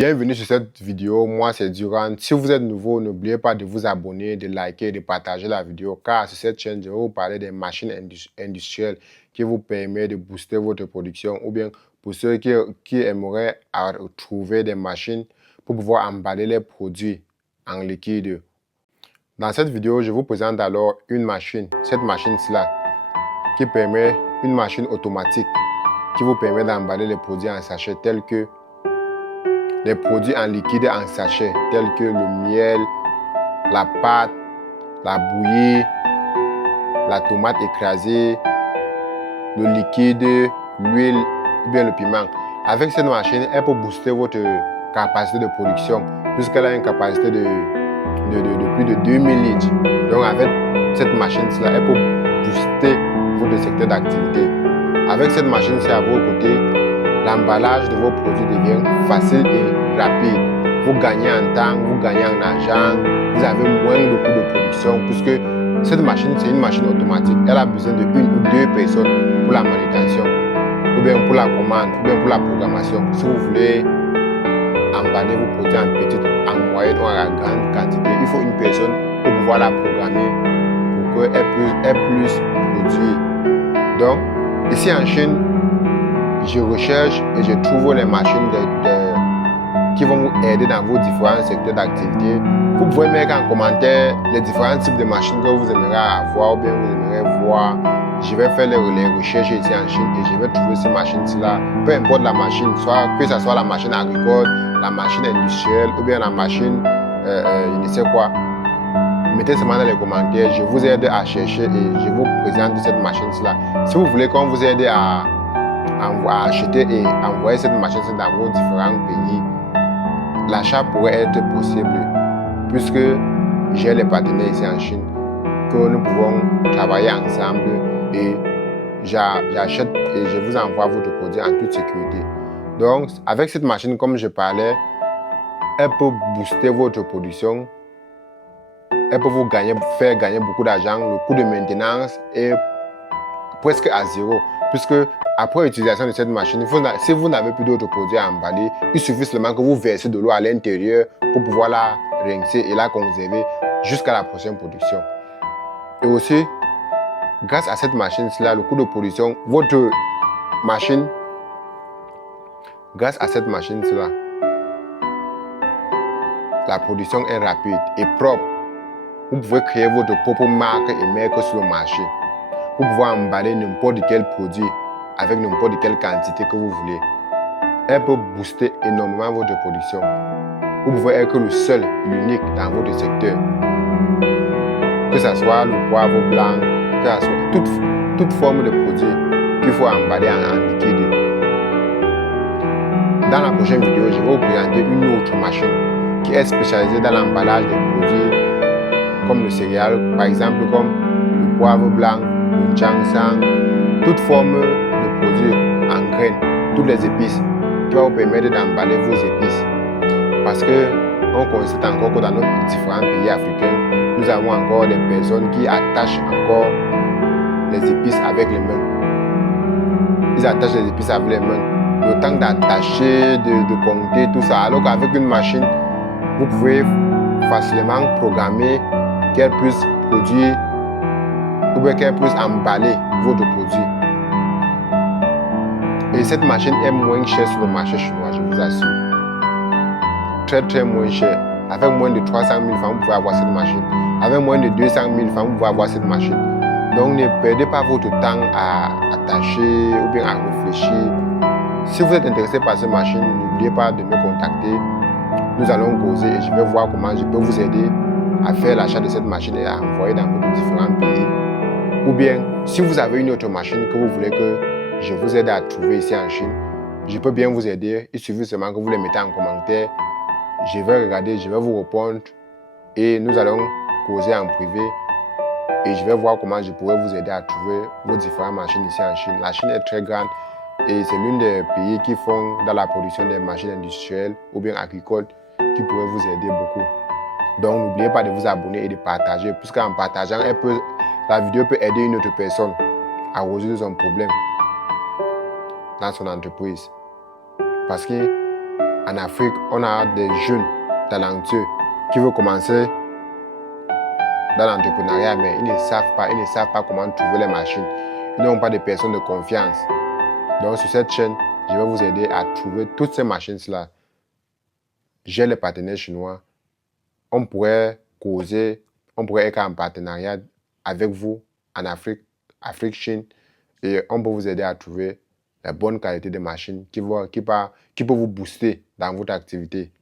Bienvenue sur cette vidéo, moi c'est Durand. Si vous êtes nouveau, n'oubliez pas de vous abonner, de liker et de partager la vidéo car sur cette chaîne, je vais vous parler des machines industrielles qui vous permettent de booster votre production ou bien pour ceux qui aimeraient trouver des machines pour pouvoir emballer les produits en liquide. Dans cette vidéo, je vous présente alors une machine, cette machine-là qui permet une machine automatique qui vous permet d'emballer les produits en sachet tels que les produits en liquide en sachet tels que le miel, la pâte, la bouillie, la tomate écrasée, le liquide, l'huile ou bien le piment. Avec cette machine, elle peut booster votre capacité de production puisqu'elle a une capacité de plus de 2000 litres. Donc avec cette machine-là, elle peut booster votre secteur d'activité. Avec cette machine-ci à vos côtés, l'emballage de vos produits devient facile et rapide. Vous gagnez en temps, vous gagnez en argent, vous avez moins de coûts de production puisque cette machine, c'est une machine automatique. Elle a besoin de une ou deux personnes pour la manutention, ou bien pour la commande, ou bien pour la programmation. Si vous voulez emballer vos produits en moyenne ou en grande quantité, il faut une personne pour pouvoir la programmer pour qu'elle puisse produire. Donc, ici en Chine, je recherche et je trouve les machines qui vont vous aider dans vos différents secteurs d'activité. Vous pouvez mettre en commentaire les différents types de machines que vous aimeriez avoir ou bien vous aimeriez voir. Je vais faire les recherches ici en Chine et je vais trouver ces machines-là. Peu importe la machine, que ce soit la machine agricole, la machine industrielle ou bien la machine, je ne sais quoi. Mettez seulement dans les commentaires, je vous aide à chercher et je vous présente cette machine-là. Si vous voulez qu'on vous aide à acheter et envoyer cette machine dans vos différents pays, l'achat pourrait être possible puisque j'ai les partenaires ici en Chine que nous pouvons travailler ensemble et j'achète et je vous envoie votre produit en toute sécurité. Donc avec cette machine, comme je parlais, elle peut booster votre production, elle peut vous faire gagner beaucoup d'argent, le coût de maintenance est presque à zéro puisque après l'utilisation de cette machine, si vous n'avez plus d'autres produits à emballer, il suffit seulement que vous versez de l'eau à l'intérieur pour pouvoir la rincer et la conserver jusqu'à la prochaine production. Et aussi, grâce à cette machine-là, le coût de production, grâce à cette machine-là, la production est rapide et propre. Vous pouvez créer votre propre marque et mettre sur le marché. Vous pouvez emballer n'importe quel produit avec n'importe quelle quantité que vous voulez. Elle peut booster énormément votre production. Vous pouvez être le seul, l'unique dans votre secteur. Que ce soit le poivre blanc, que ce soit toute forme de produit qu'il faut emballer en liquide. Dans la prochaine vidéo, je vais vous présenter une autre machine qui est spécialisée dans l'emballage des produits comme le céréal, par exemple comme le poivre blanc, le ginseng, toute forme de produits en graines, toutes les épices qui va vous permettre d'emballer vos épices. Parce que on constate encore que dans nos différents pays africains, nous avons encore des personnes qui attachent encore les épices avec les mains. Ils attachent les épices avec les mains. Le temps d'attacher, de compter, tout ça. Alors qu'avec une machine, vous pouvez facilement programmer qu'elle puisse produire ou bien qu'elle puisse emballer votre produit. Et cette machine est moins chère sur le marché chinois, je vous assure. Très moins cher. Avec moins de 300 000 francs, vous pouvez avoir cette machine. Avec moins de 200 000 francs, vous pouvez avoir cette machine. Donc ne perdez pas votre temps à attacher ou bien à réfléchir. Si vous êtes intéressé par cette machine, n'oubliez pas de me contacter. Nous allons causer et je vais voir comment je peux vous aider à faire l'achat de cette machine et à envoyer dans vos différents pays. Ou bien, si vous avez une autre machine que vous voulez que je vous aide à trouver ici en Chine, je peux bien vous aider. Il suffit seulement que vous les mettez en commentaire. Je vais regarder, je vais vous répondre et nous allons causer en privé et je vais voir comment je pourrais vous aider à trouver vos différentes machines ici en Chine. La Chine est très grande et c'est l'un des pays qui font dans la production des machines industrielles ou bien agricoles qui pourrait vous aider beaucoup. Donc n'oubliez pas de vous abonner et de partager puisqu'en partageant, la vidéo peut aider une autre personne à résoudre son problème dans son entreprise. Parce que En Afrique, on a des jeunes talentueux qui veulent commencer dans l'entrepreneuriat, mais ils ne savent pas comment trouver les machines. Ils n'ont pas de personnes de confiance. Donc sur cette chaîne, je vais vous aider à trouver toutes ces machines-là. J'ai les partenaires chinois. On pourrait causer, on pourrait être en partenariat avec vous en Afrique, Chine, et on peut vous aider à trouver la bonne qualité de machines qui peut vous booster dans votre activité.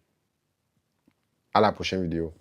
À la prochaine vidéo.